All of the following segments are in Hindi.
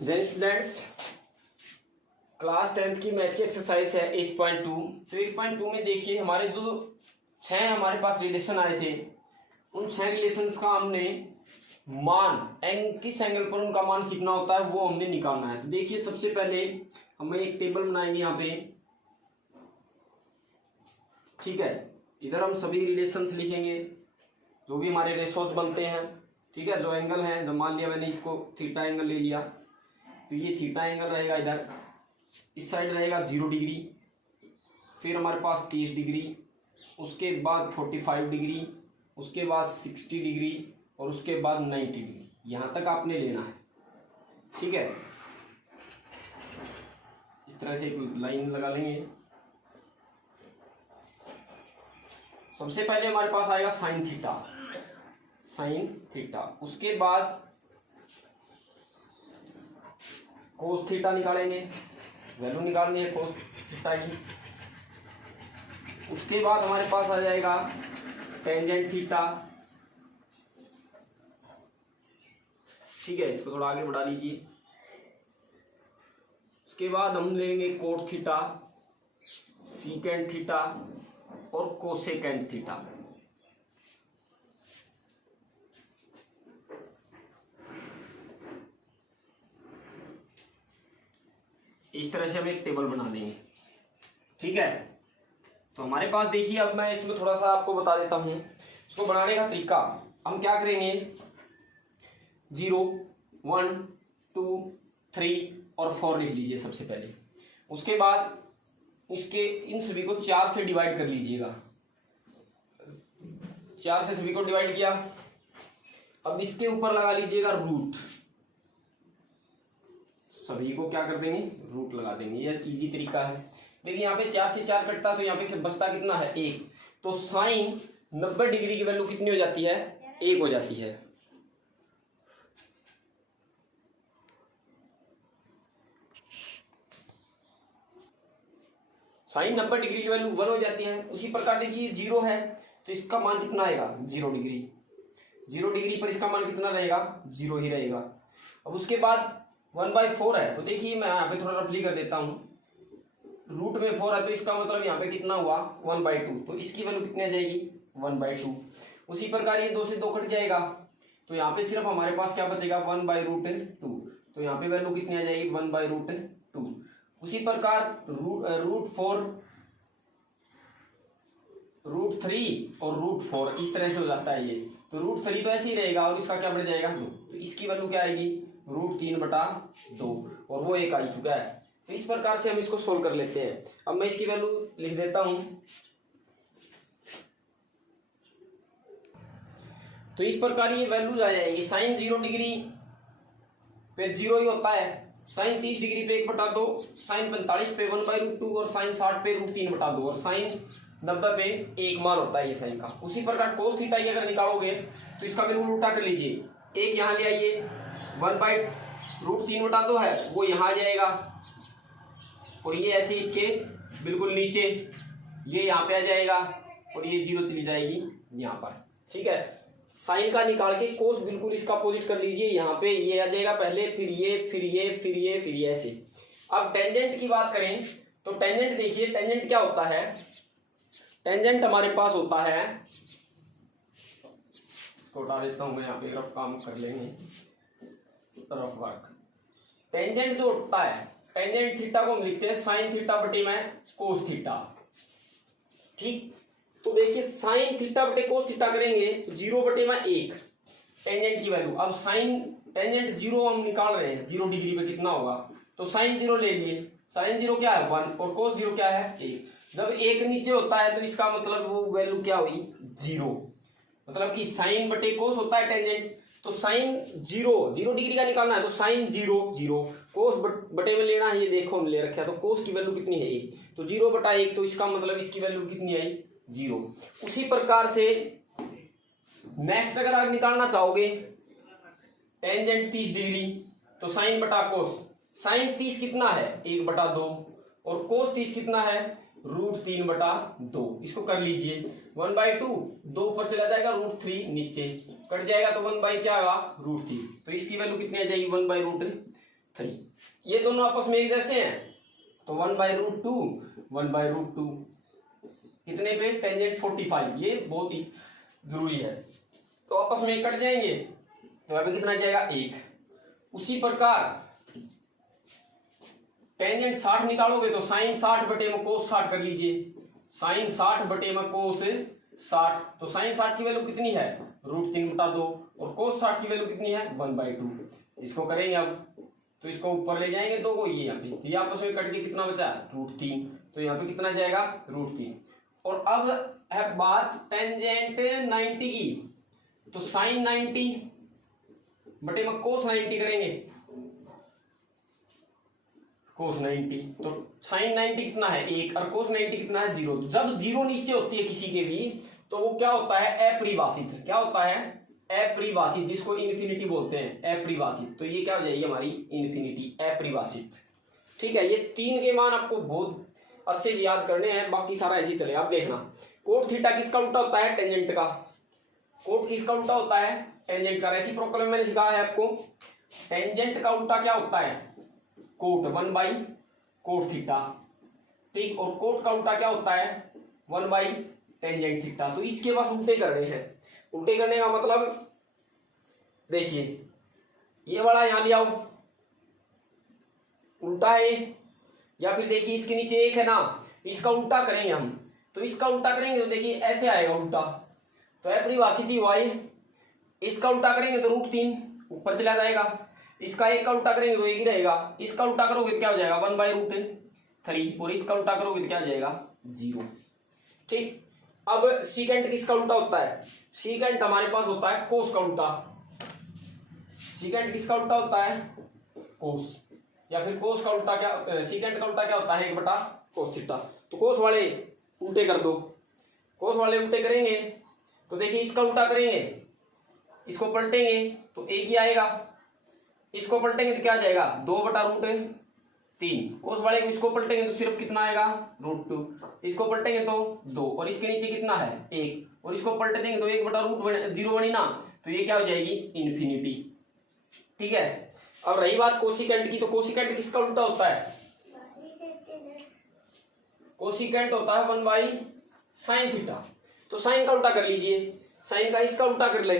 जय स्टूडेंट्स, क्लास 10th की मैथ की एक्सरसाइज है 8.2। तो 8.2 में देखिए हमारे जो 6 हमारे पास रिलेशन आए थे, उन 6 रिलेशंस का हमने मान किस एंगल पर उनका मान कितना होता है वो हमने निकालना है। तो देखिए सबसे पहले हमें एक टेबल बनाएंगे यहाँ पे, ठीक है। इधर हम सभी रिलेशंस लिखेंगे जो भी हमारे रेशोज बनते हैं, ठीक है। जो एंगल है, जो मान लिया मैंने इसको थीटा एंगल ले लिया, तो ये थीटा एंगल रहेगा इधर, इस साइड रहेगा 0 डिग्री, फिर हमारे पास 30 डिग्री, उसके बाद 45 डिग्री, उसके बाद 60 डिग्री और उसके बाद 90 डिग्री। यहाँ तक आपने लेना है, ठीक है। इस तरह से एक लाइन लगा लेंगे। सबसे पहले हमारे पास आएगा साइन थीटा, साइन थीटा। उसके बाद कोस थीटा निकालेंगे, वैल्यू निकालनी है कोस थीटा की। उसके बाद हमारे पास आ जाएगा टेंजेंट थीटा, ठीक है। इसको थोड़ा आगे बढ़ा लीजिए। उसके बाद हम लेंगे कोट थीटा, सीकेंट थीटा और कोसेकेंट थीटा। इस तरह से हम एक टेबल बना देंगे, ठीक है। तो हमारे पास देखिए, अब मैं इसमें थोड़ा सा आपको बता देता हूं इसको बनाने का तरीका। हम क्या करेंगे, 0, 1, 2, 3 और 4 लिख लीजिए सबसे पहले। उसके बाद इसके इन सभी को 4 से डिवाइड कर लीजिएगा। 4 से सभी को डिवाइड किया। अब इसके ऊपर लगा लीजिएगा रूट, सभी को क्या कर देंगे, रूट लगा देंगे। ये इजी तरीका है। देखिए यहाँ पे 4 से 4 कटता है तो यहाँ पे बचता कितना है, 1। तो साइन 90 डिग्री की वैल्यू कितनी हो जाती है, 1 हो जाती है। साइन 90 डिग्री की वैल्यू 1 हो जाती है। उसी प्रकार देखिए 0 है तो इसका मान कितना आएगा, 0 डिग्री। 0 डिग्री पर इसका मान कितना रहेगा, 0 ही रहेगा। अब उसके बाद 1/4 है, तो देखिए मैं यहाँ पे थोड़ा रफली कर देता हूँ। रूट में 4 है तो इसका मतलब यहाँ पे कितना हुआ, 1/2। तो इसकी वैल्यू कितनी आ जाएगी, 1/2। उसी प्रकार ये 2 से 2 कट जाएगा तो यहाँ पे सिर्फ हमारे पास क्या बचेगा, 1/√2। तो यहाँ पे वैल्यू कितनी आ जाएगी, 1/√2। उसी प्रकार √4, √3 और √4 इस तरह से हो जाता है ये। तो √3 तो ऐसे ही रहेगा और इसका क्या बढ़ जाएगा, 2। तो इसकी वैल्यू क्या आएगी, √3/2 और वो 1 आ चुका है। तो इस प्रकार से हम इसको सोल्व कर लेते हैं। अब मैं इसकी वैल्यू लिख देता हूं। तो इस प्रकार ये वैल्यूज आ जाएगी। साइन 0 डिग्री पे 0 ही होता है, साइन 30 डिग्री पे 1/2, साइन 45 पे 1/√2 और साइन 60 पे √3/2 और साइन 90 पे 1 मान होता है ये साइन का। उसी प्रकार कोस थीटा ये अगर निकालोगे तो इसका बिल्कुल उल्टा कर लीजिए। 1 यहाँ ले आइए, 1/√3/2 है वो यहाँ आ जाएगा और ये ऐसे इसके बिल्कुल नीचे ये यहाँ पे आ जाएगा और ये 0 चली जाएगी यहाँ पर, ठीक है। साइन का निकाल के कोस बिल्कुल इसका अपोजिट कर लीजिए। यहाँ पे ये आ जाएगा पहले, फिर ये, फिर ये, फिर ये, फिर ये, ऐसे। अब टेंजेंट की बात करें तो टेंजेंट देखिए, टेंजेंट क्या होता है, टेंजेंट हमारे पास होता है, इसको उठा देता हूं मैं, यहाँ पे रफ काम कर लेंगे, रफ वर्क। टेंजेंट जो होता है, टेंजेंट थीटा को हम लिखते हैं साइन थीटा बटे में कोस थीटा, ठीक। तो देखिए साइन थीटा बटे कोस थीटा करेंगे तो 0/1 टेंजेंट की वैल्यू। अब साइन टेंजेंट 0 हम निकाल रहे हैं, 0 डिग्री पे कितना होगा, तो साइन 0 ले लिए। साइन 0 क्या है, 1 और कोस 0 क्या है, 1। जब 1 नीचे होता है तो इसका मतलब वो वैल्यू क्या हुई, 0। मतलब कि साइन बटे कोस होता है टेंजेंट। तो साइन 0 डिग्री का निकालना है तो साइन 0 कोस बटे में लेना है। ये देखो हम ले रखे हैं, तो कोस की वैल्यू कितनी है, 1। तो 0/1 तो इसका मतलब इसकी वैल्यू कितनी आई, 0। उसी प्रकार से नेक्स्ट अगर आप निकालना चाहोगे टेंजेंट 30 डिग्री, तो साइन बटा कोस, साइन 30 कितना है, 1/2 और कोस 30 कितना है, √3/2। इसको कर लीजिए, 1/2 2 ऊपर चला जाएगा, √3 नीचे कट जाएगा तो 1 बाई क्या आएगा, √3। तो इसकी वैल्यू कितनी आ जाएगी, 1/√3। 3। ये दोनों आपस में एक जैसे हैं तो 1/√2 1/√2 कितने पे टेंजेंट 45, ये बहुत ही जरूरी है। तो आपस में कट जाएंगे तो यहाँ पे कितना जाएगा 1। उसी प्रकार टेंजेंट 60 निकालोगे तो साइन 60 बटे में कोस 60 कर लीजिए। साइन 60 बटे में कोस 60, तो साइन 60 की वैल्यू कितनी है √3/2 और कोस 60 की वैल्यू कितनी है 1/2। इसको करेंगे अब तो इसको ऊपर ले जाएंगे 2 को, ये यहाँ पे तो ये आपस में कट के कितना बचा √3, तो यहाँ पे कितना जाएगा √3। और अब है बात टेंजेंट 90 की, तो साइन 90 बटे में कोस 90 करेंगे। कोस 90 तो साइन 90 कितना है 1 और कोस 90 कितना है 0। जब 0 नीचे होती है किसी के भी तो वो क्या होता है अपरिभाषित। क्या होता है अपरिभाषित, जिसको इन्फिनिटी बोलते हैं अपरिभाषित। तो ये क्या हो जाएगी हमारी इन्फिनिटी अपरिभाषित। ठीक है, ये 3 के मान आपको बहुत अच्छे से याद करने हैं, बाकी सारा ऐसे ही चले। आप देखना कोट थीटा किसका उल्टा होता है टेंजेंट का। कोट किसका उल्टा होता है टेंजेंट का। रेसिप्रोकल में मैंने सिखाया है आपको टेंजेंट का उल्टा क्या होता है कोट 1/कोट थीटा। ठीक, और कोट का उल्टा क्या होता है 1/टेंजेंट थीटा। तो इसके बस उल्टे करने हैं। उल्टे करने का मतलब देखिए ये वाला यहां ले आओ उल्टा है, या फिर देखिए इसके नीचे 1 है ना, इसका उल्टा करेंगे हम। तो इसका उल्टा करेंगे तो देखिए ऐसे आएगा उल्टा, तो अपरिभाषित ही हुआ ये। इसका उल्टा करेंगे तो √3 ऊपर चला जाएगा। इसका 1 का उल्टा करेंगे तो 1 ही रहेगा। इसका उल्टा करोगे तो क्या हो जाएगा 1/√3 और इसका उल्टा करोगे तो क्या हो जाएगा 0। ठीक, अब सीकेंट किसका उल्टा होता है। सीकेंट हमारे पास होता है कोस का उल्टा। सीकेंट किसका उल्टा होता है कोस, या फिर कोस का उल्टा क्या सीकेंट का उल्टा क्या होता है 1/कोस थीटा। तो कोस वाले उल्टे कर दो। कोस वाले उल्टे करेंगे तो देखिए इसका उल्टा करेंगे, इसको पलटेंगे तो 1 ही आएगा। इसको पलटेंगे तो क्या आ जाएगा 2/√3। कोस वाले को इसको पलटेंगे तो सिर्फ कितना आएगा √2। इसको पलटेंगे तो 2 और इसके नीचे कितना है 1 और इसको पलट देंगे तो 1/√0 बनी ना, तो ये क्या हो जाएगी इन्फिनिटी। ठीक है, अब रही बात कोसिकेंट की, तो कोसिकेंट किसका उल्टा होता है कोसिकेंट होता है 1/साइन थीटा। तो साइन का उल्टा कर लीजिए, साइन का इसका उल्टा कर ले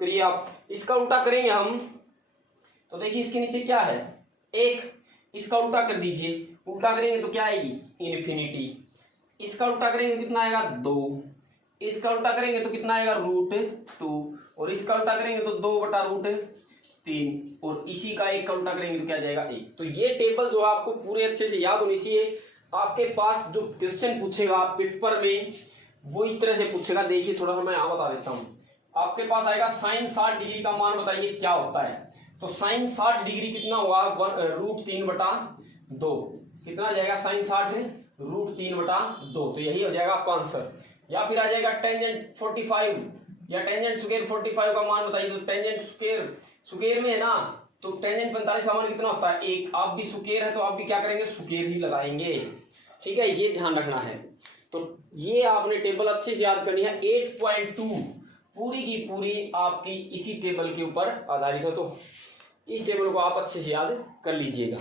करिए आप। इसका उल्टा करेंगे हम तो देखिए इसके नीचे क्या है 1, इसका उल्टा कर दीजिए। उल्टा करेंगे तो क्या आएगी इन्फिनिटी। इसका उल्टा करेंगे तो कितना आएगा 2, इसका उल्टा करेंगे तो कितना आएगा √2 और इसका उल्टा करेंगे तो 2/√3 और इसी का 1 का उल्टा करेंगे तो क्या जाएगा 1। तो ये टेबल जो आपको पूरे अच्छे से याद होनी चाहिए। आपके पास जो क्वेश्चन पूछेगा पेपर में वो इस तरह से पूछेगा। देखिए थोड़ा सा मैं यहाँ बता देता हूँ। आपके पास आएगा साइन 60 डिग्री का मान बताइए क्या होता है। तो साइन 60 डिग्री कितना होगा √3/2 कितना जाएगा साइन 60 √3/2। तो यही हो जाएगा आपका आंसर। या फिर आ जाएगा टेंजेंट 45 या टेंजेंट स्क्वायर 45 का मान बताइए। तो टेंजेंट स्क्वायर में है ना, तो टेंजेंट 45 का मान कितना होता है 1। आप भी स्क्वायर है तो आप भी क्या करेंगे स्क्वायर ही लगाएंगे। ठीक है, ये ध्यान रखना है। तो ये आपने टेबल अच्छे से याद करनी है। 8.2 पूरी की पूरी आपकी इसी टेबल के ऊपर आधारित है, तो इस टेबल को आप अच्छे से याद कर लीजिएगा।